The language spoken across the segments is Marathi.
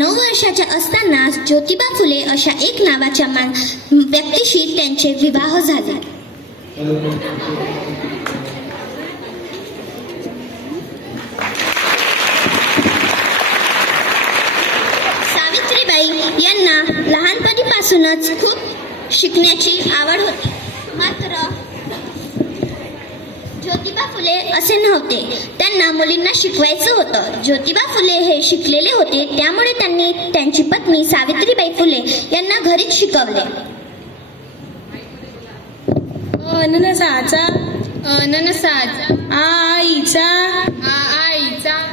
9 वर्षाच्या असताना ज्योतिबा फुले अशा एक नावाच्या व्यक्तीशी त्यांचे विवाह झाले. सावित्रीबाई यांना लहानपणीपासूनच खूप शिकण्याची आवड होती. मात्र ज्योतिबा फुले असे नव्हते. त्यांना मुलींना शिकवायचं होतं. ज्योतिबा फुले हे शिकलेले होते, त्यामुळे त्यांनी त्यांची पत्नी सावित्रीबाई फुले यांना घरीच शिकवले. अननसाचा आईचा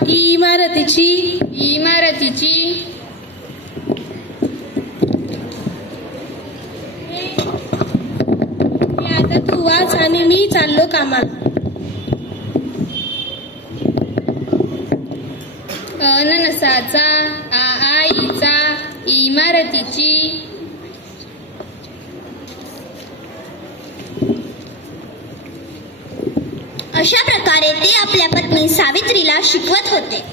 इमारतीची आता तू वाच आणि मी चाललो कामाला. अननसाचा आईचा इमारतीची अशा प्रकारे ते आपल्या पत्नी सावित्रीला शिकवत होते.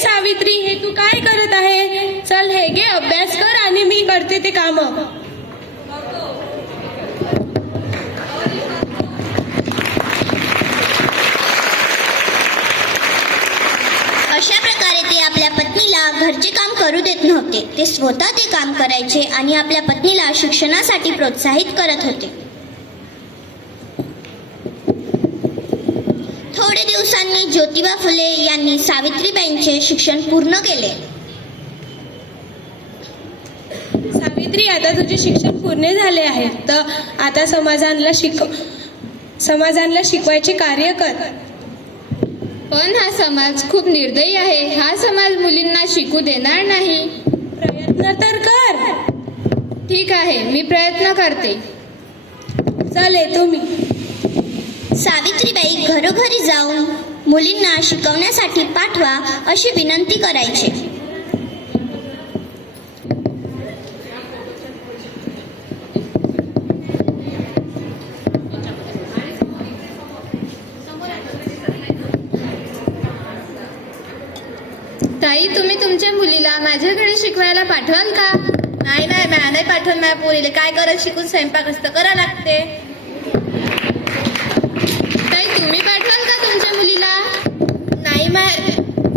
सावित्री, हे तू काय करत आहे? चल हे घे, अभ्यास कर आणि मी करते ते काम. अशा प्रकारे ते आपल्या पत्नीला घरचे काम करू देत नव्हते. ते स्वतः ते काम करायचे आणि आपल्या पत्नीला शिक्षणासाठी प्रोत्साहित करत होते. थोडे दिवसांनी ज्योतिबा फुले यांनी सावित्रीबाईंचे शिक्षण पूर्ण केले. सावित्री, आता तुझे शिक्षण पूर्ण झाले आहे, तर आता समाजाला शिकवायचे कार्य कर. पण हा समाज खूप निर्दयी आहे. हा समाज मुलींना शिकू देणार नाही. प्रयत्न तर कर. ठीक आहे, मी प्रयत्न करते. चल येतो मी. सावित्रीबाई घरोघरी जाऊन मुलींना शिकवण्यासाठी पाठवा अशी विनंती करायचे. ताई, तुम्ही तुमच्या मुलीला माझ्याकडे शिकवायला पाठवाल का? नाही नाही पाठवून माझ्या पोरीला काय करत शिकून स्वयंपाक असतं करा लागते. ताई, तुम्ही पाठवाल का तुमच्या मुलीला? नाही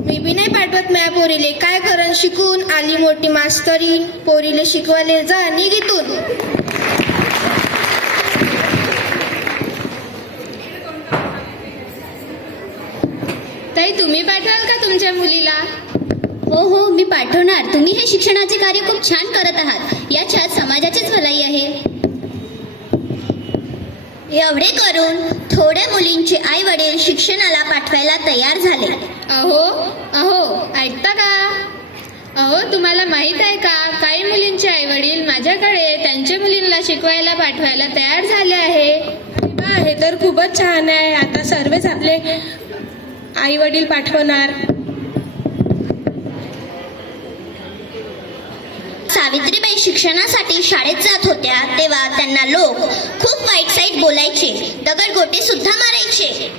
मी बी नाही पाठवत माझ्या पोरीले. काय करण शिकून आली मोठी मास्तरीन, पोरीले शिकवायला जा निघितून. ताई, तुम्ही पाठवाल का तुमच्या मुलीला? हो, मी पाठवणार. तुम्ही हे शिक्षणाचे कार्य खूप छान करत आहात. याच्यात समाजाचीच भलाई आहे. एवढे करून थोड्या मुलींचे आई वडील शिक्षणाला पाठवायला तयार झाले. अहो, ऐकता का? अहो, तुम्हाला माहित आहे का, काही मुलींचे आई वडील माझ्याकडे त्यांच्या मुलींना शिकवायला पाठवायला तयार झाले आहे. हे तर खूपच छान आहे. आता सर्वच आपले आई वडील पाठवणार. सावित्रीबाई शिक्षणासाठी शाळेत जात होत्या तेव्हा त्यांना लोक खूप वाईट साईट बोलायचे, दगडगोटे सुद्धा मारायचे.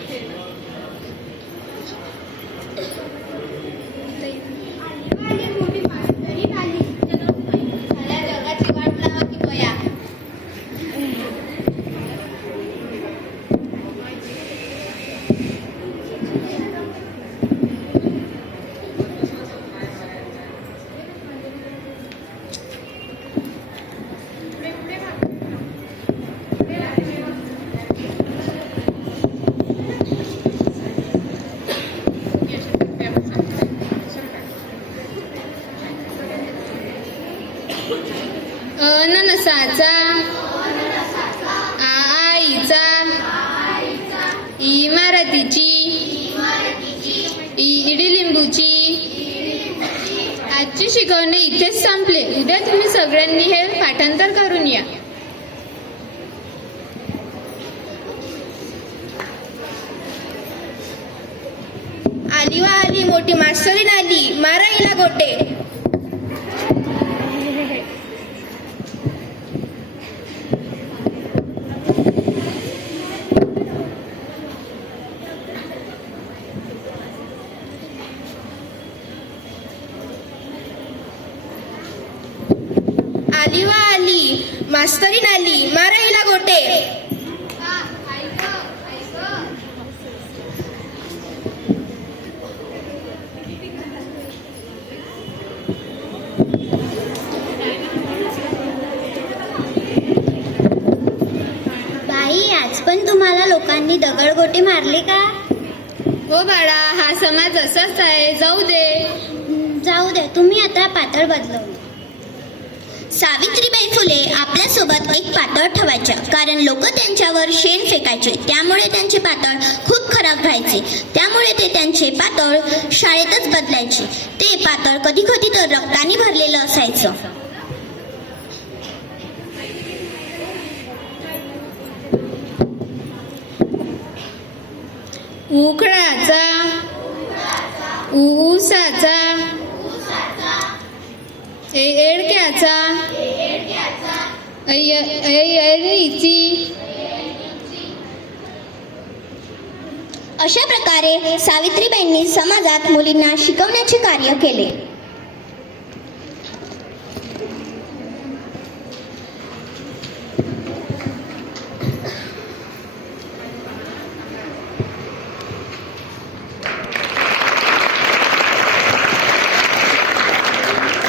अननसाचा आईचा इमारतीची इडलिंबूची. आजची शिकवणी इथेच संपले. उद्या तुम्ही सगळ्यांनी हे पाठांतर करून या. आली वा आली मोठी मास्तरीन आली, मारा हिला गोटे. मास्तरीन आली, मारा हिला गोटे. बाई, आज पण तुम्हाला लोकांनी दगडगोटे मारले का? हो बाळा, हा समाज असाच आहे, जाऊ दे. जाऊ दे, तुम्ही आता पातळ बदलवलं. सावित्रीबाई फुले आपल्यासोबत एक पातळ ठेवायच्या, कारण लोक त्यांच्यावर शेण फेकायचे, त्यामुळे त्यांचे पातळ खूप खराब व्हायचे. त्यामुळे ते त्यांचे पातळ शाळेतच बदलायचे. ते पातळ कधी कधी तर रक्ताने भरलेलं असायचं. उकळाचा, ऊसाचा, एडक्याचा, ऐरणीची. अशा प्रकारे सावित्रीबाईंनी समाजात मुलींना शिकवण्याचे कार्य केले.